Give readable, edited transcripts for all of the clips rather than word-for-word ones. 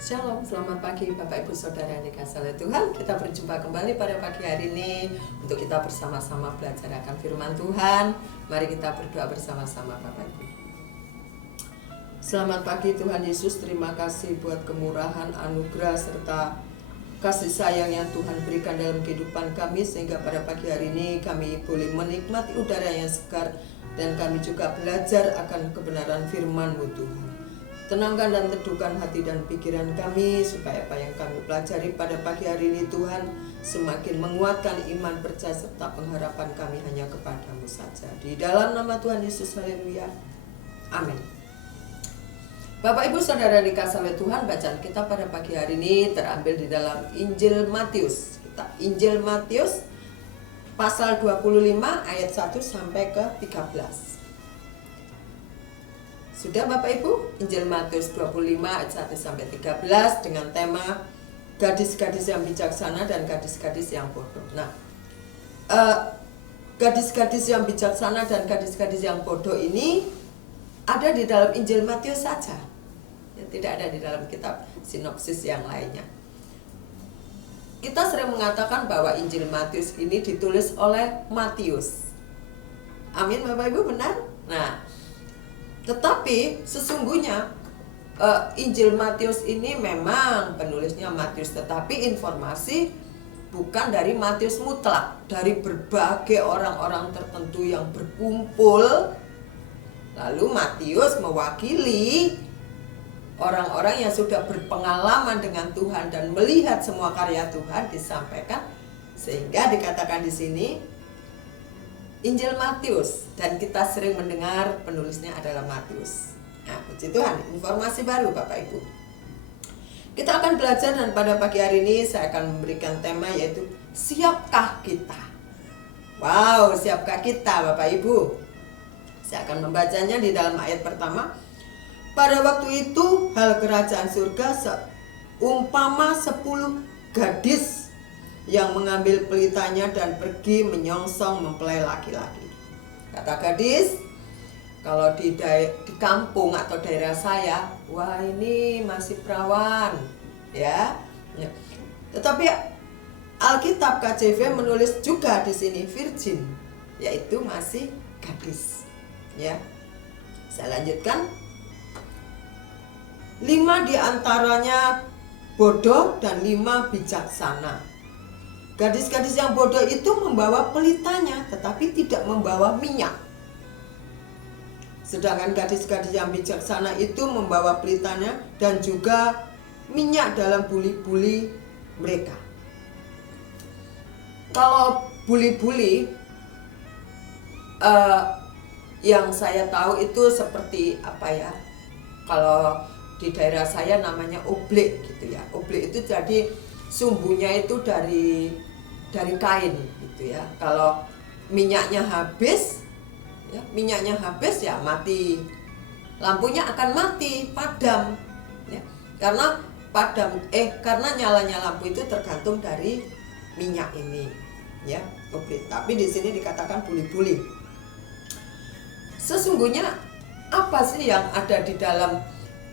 Shalom, selamat pagi Bapak Ibu Saudara yang dikasihi oleh Tuhan. Kita berjumpa kembali pada pagi hari ini untuk kita bersama-sama belajar akan firman Tuhan. Mari kita berdoa bersama-sama Bapak Ibu. Selamat pagi Tuhan Yesus, terima kasih buat kemurahan, anugerah, serta kasih sayang yang Tuhan berikan dalam kehidupan kami, sehingga pada pagi hari ini kami boleh menikmati udara yang segar dan kami juga belajar akan kebenaran firman-Mu Tuhan. Tenangkan dan teduhkan hati dan pikiran kami supaya apa yang kami pelajari pada pagi hari ini Tuhan semakin menguatkan iman, percaya serta pengharapan kami hanya kepada-Mu saja. Di dalam nama Tuhan Yesus, haleluya. Amin. Bapak Ibu Saudara dikasihi oleh Tuhan, bacaan kita pada pagi hari ini terambil di dalam Injil Matius. Injil Matius pasal 25 ayat 1 sampai ke 13. Sudah Bapak Ibu, Injil Matius 25 ayat 1 sampai 13 dengan tema gadis-gadis yang bijaksana dan gadis-gadis yang bodoh. Nah, gadis-gadis yang bijaksana dan gadis-gadis yang bodoh ini ada di dalam Injil Matius saja. Ya, tidak ada di dalam kitab sinopsis yang lainnya. Kita sering mengatakan bahwa Injil Matius ini ditulis oleh Matius. Amin Bapak Ibu, benar? Nah, tetapi sesungguhnya Injil Matius ini memang penulisnya Matius, tetapi informasi bukan dari Matius mutlak, dari berbagai orang-orang tertentu yang berkumpul. Lalu Matius mewakili orang-orang yang sudah berpengalaman dengan Tuhan dan melihat semua karya Tuhan disampaikan, sehingga dikatakan di sini Injil Matius, dan kita sering mendengar penulisnya adalah Matius. Nah, puji Tuhan, informasi baru Bapak Ibu. Kita akan belajar dan pada pagi hari ini saya akan memberikan tema yaitu siapkah kita? Wow, siapkah kita Bapak Ibu? Saya akan membacanya di dalam ayat pertama. Pada waktu itu hal kerajaan surga seumpama 10 gadis yang mengambil pelitanya dan pergi menyongsong mempelai laki-laki. Kata gadis, kalau di kampung atau daerah saya, wah ini masih perawan, ya. Tetapi Alkitab KJV menulis juga di sini virgin, yaitu masih gadis. Ya, saya lanjutkan. 5 diantaranya bodoh dan 5 bijaksana. Gadis-gadis yang bodoh itu membawa pelitanya tetapi tidak membawa minyak. Sedangkan gadis-gadis yang bijaksana itu membawa pelitanya dan juga minyak dalam buli-buli mereka. Kalau buli-buli yang saya tahu itu seperti apa ya? Kalau di daerah saya namanya oblek gitu ya. Oblek itu jadi sumbunya itu dari kain gitu ya. Kalau minyaknya habis ya mati, lampunya akan mati, padam ya. Karena nyalanya lampu itu tergantung dari minyak ini ya, oblek. Tapi di sini dikatakan buli-buli. Sesungguhnya apa sih yang ada di dalam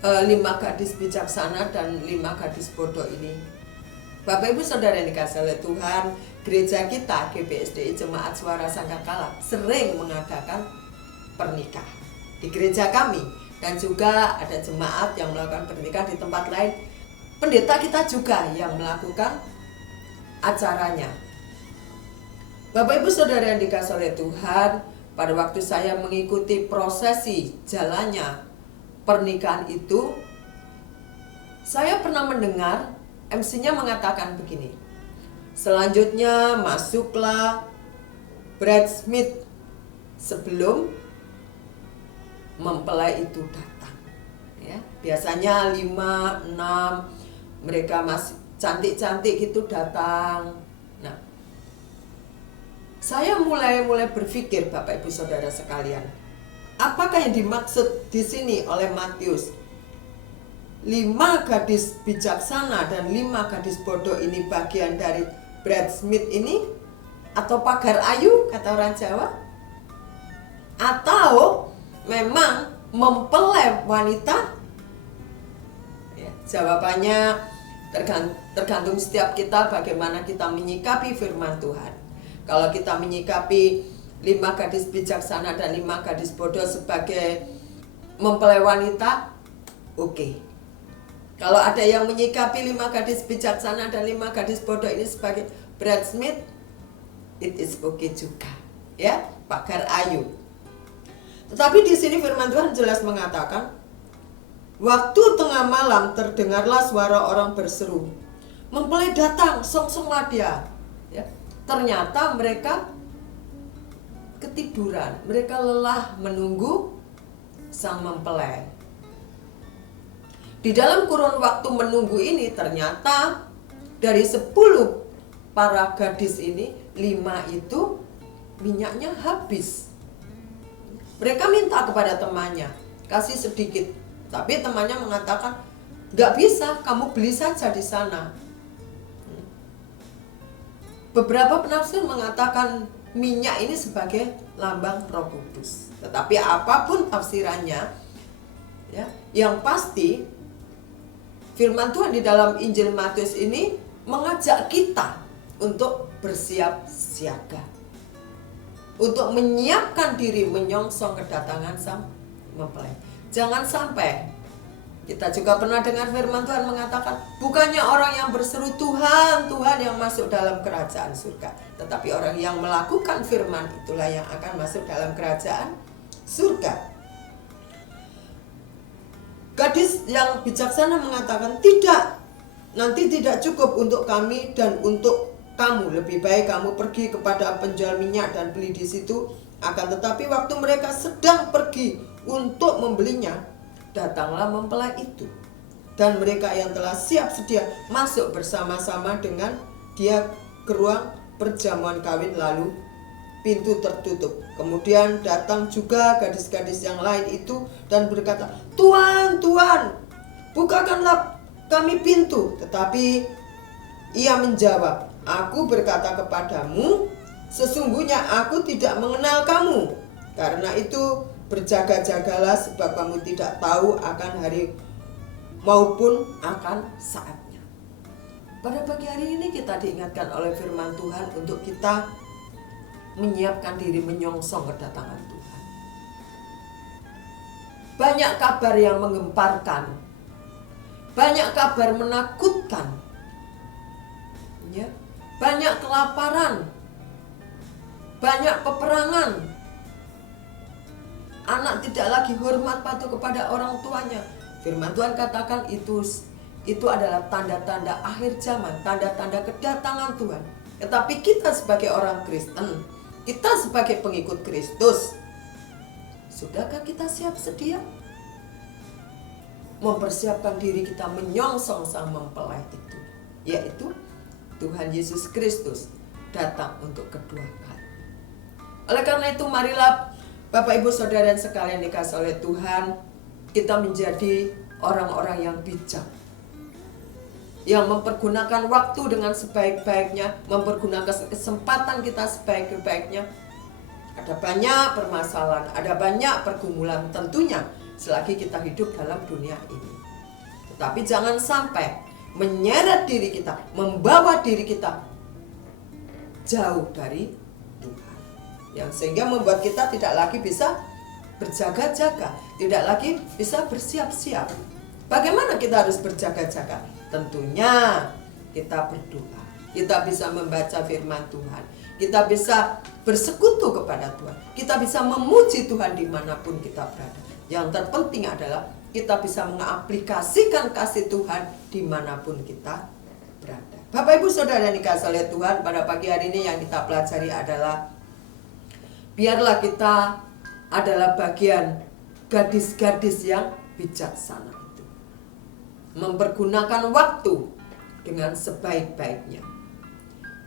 5 gadis bijaksana dan 5 gadis bodoh ini? Bapak Ibu Saudara yang dikasihi oleh Tuhan, gereja kita GBSDI Jemaat Suara Sangkakala sering mengadakan pernikahan di gereja kami, dan juga ada jemaat yang melakukan pernikahan di tempat lain. Pendeta kita juga yang melakukan acaranya. Bapak Ibu Saudara yang dikasihi oleh Tuhan, pada waktu saya mengikuti prosesi jalannya pernikahan itu, saya pernah mendengar MC-nya mengatakan begini. Selanjutnya masuklah bridesmaid sebelum mempelai itu datang. Ya, biasanya 5, 6 mereka masih cantik-cantik gitu datang. Nah, saya mulai berpikir Bapak Ibu Saudara sekalian, apakah yang dimaksud di sini oleh Matius? 5 gadis bijaksana dan 5 gadis bodoh ini bagian dari bridesmaid ini, atau pagar ayu kata orang Jawa, atau memang mempelai wanita ya, Ya, jawabannya tergantung setiap kita bagaimana kita menyikapi firman Tuhan. Kalau kita menyikapi 5 gadis bijaksana dan 5 gadis bodoh sebagai mempelai wanita, oke. Kalau ada yang menyikapi 5 gadis bijaksana dan 5 gadis bodoh ini sebagai bridesmaid, it is okay juga, ya, pagar ayu. Tetapi di sini firman Tuhan jelas mengatakan, waktu tengah malam terdengarlah suara orang berseru, mempelai datang, songsonglah dia. Ya, ternyata mereka ketiduran, mereka lelah menunggu sang mempelai. Di dalam kurun waktu menunggu ini ternyata dari 10 para gadis ini 5 itu minyaknya habis. Mereka minta kepada temannya, kasih sedikit. Tapi temannya mengatakan, gak bisa, kamu beli saja di sana. Beberapa penafsir mengatakan minyak ini sebagai lambang Roh Kudus. Tetapi apapun tafsirannya, ya, yang pasti firman Tuhan di dalam Injil Matius ini mengajak kita untuk bersiap siaga, untuk menyiapkan diri menyongsong kedatangan sang mempelai. Jangan sampai, kita juga pernah dengar firman Tuhan mengatakan, bukannya orang yang berseru Tuhan, Tuhan yang masuk dalam kerajaan surga, tetapi orang yang melakukan firman itulah yang akan masuk dalam kerajaan surga. Gadis yang bijaksana mengatakan, tidak, nanti tidak cukup untuk kami dan untuk kamu. Lebih baik kamu pergi kepada penjual minyak dan beli di situ. Akan tetapi waktu mereka sedang pergi untuk membelinya, datanglah mempelai itu. Dan mereka yang telah siap sedia masuk bersama-sama dengan dia ke ruang perjamuan kawin, lalu pintu tertutup. Kemudian datang juga gadis-gadis yang lain itu dan berkata, Tuhan, Tuhan, bukakanlah kami pintu. Tetapi ia menjawab, aku berkata kepadamu, sesungguhnya aku tidak mengenal kamu. Karena itu berjaga-jagalah, sebab kamu tidak tahu akan hari maupun akan saatnya. Pada pagi hari ini kita diingatkan oleh firman Tuhan untuk kita menyiapkan diri menyongsong kedatangan Tuhan. Banyak kabar yang menggemparkan, banyak kabar menakutkan, ya, banyak kelaparan, banyak peperangan. Anak tidak lagi hormat patuh kepada orang tuanya. Firman Tuhan katakan itu adalah tanda-tanda akhir zaman, tanda-tanda kedatangan Tuhan. Tetapi kita sebagai orang Kristen, kita sebagai pengikut Kristus, sudahkah kita siap sedia mempersiapkan diri kita menyongsong sang mempelai itu, yaitu Tuhan Yesus Kristus datang untuk kedua kali. Oleh karena itu, marilah Bapak Ibu Saudara dan sekalian dikasih oleh Tuhan, kita menjadi orang-orang yang bijak, yang mempergunakan waktu dengan sebaik-baiknya, mempergunakan kesempatan kita sebaik-baiknya. Ada banyak permasalahan, ada banyak pergumulan tentunya selagi kita hidup dalam dunia ini. Tetapi jangan sampai menyeret diri kita, membawa diri kita jauh dari Tuhan, yang sehingga membuat kita tidak lagi bisa berjaga-jaga, tidak lagi bisa bersiap-siap. Bagaimana kita harus berjaga-jaga? Tentunya kita berdoa, kita bisa membaca firman Tuhan, kita bisa bersekutu kepada Tuhan, kita bisa memuji Tuhan dimanapun kita berada. Yang terpenting adalah kita bisa mengaplikasikan kasih Tuhan dimanapun kita berada. Bapak Ibu Saudara yang dikasihi oleh Tuhan, pada pagi hari ini yang kita pelajari adalah, biarlah kita adalah bagian gadis-gadis yang bijaksana itu, mempergunakan waktu dengan sebaik-baiknya,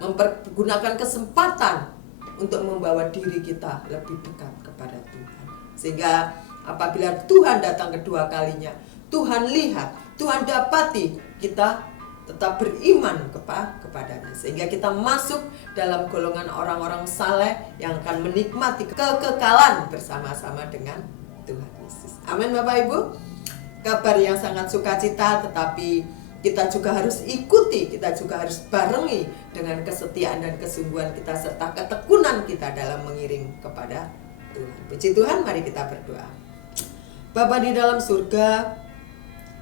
mempergunakan kesempatan untuk membawa diri kita lebih dekat kepada Tuhan, sehingga apabila Tuhan datang kedua kalinya, Tuhan lihat, Tuhan dapati kita tetap beriman kepadanya, sehingga kita masuk dalam golongan orang-orang saleh yang akan menikmati kekekalan bersama-sama dengan Tuhan Yesus. Amin Bapak Ibu. kabar yang sangat sukacita, tetapi kita juga harus ikuti, kita juga harus barengi dengan kesetiaan dan kesungguhan kita serta ketekunan kita dalam mengiring kepada Tuhan. Puji Tuhan, mari kita berdoa. Bapa di dalam surga,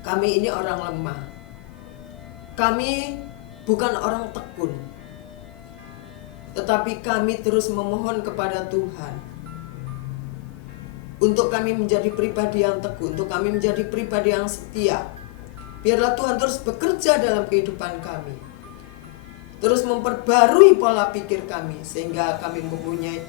kami ini orang lemah. Kami bukan orang tekun, tetapi kami terus memohon kepada Tuhan untuk kami menjadi pribadi yang teguh, untuk kami menjadi pribadi yang setia. Biarlah Tuhan terus bekerja dalam kehidupan kami, terus memperbarui pola pikir kami, sehingga kami mempunyai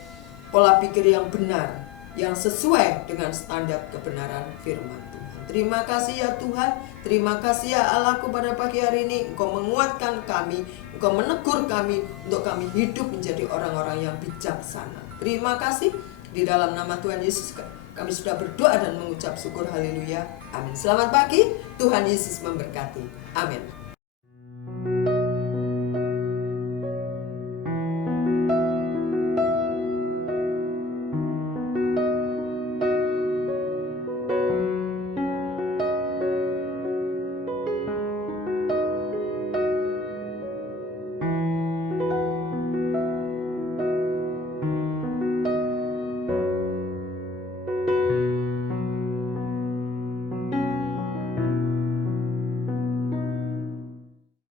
pola pikir yang benar, yang sesuai dengan standar kebenaran firman Tuhan. Terima kasih ya Tuhan, terima kasih ya Allahku pada pagi hari ini. Engkau menguatkan kami, Engkau menegur kami untuk kami hidup menjadi orang-orang yang bijaksana. Terima kasih, di dalam nama Tuhan Yesus kami sudah berdoa dan mengucap syukur. Haleluya, amin. Selamat pagi, Tuhan Yesus memberkati, amin.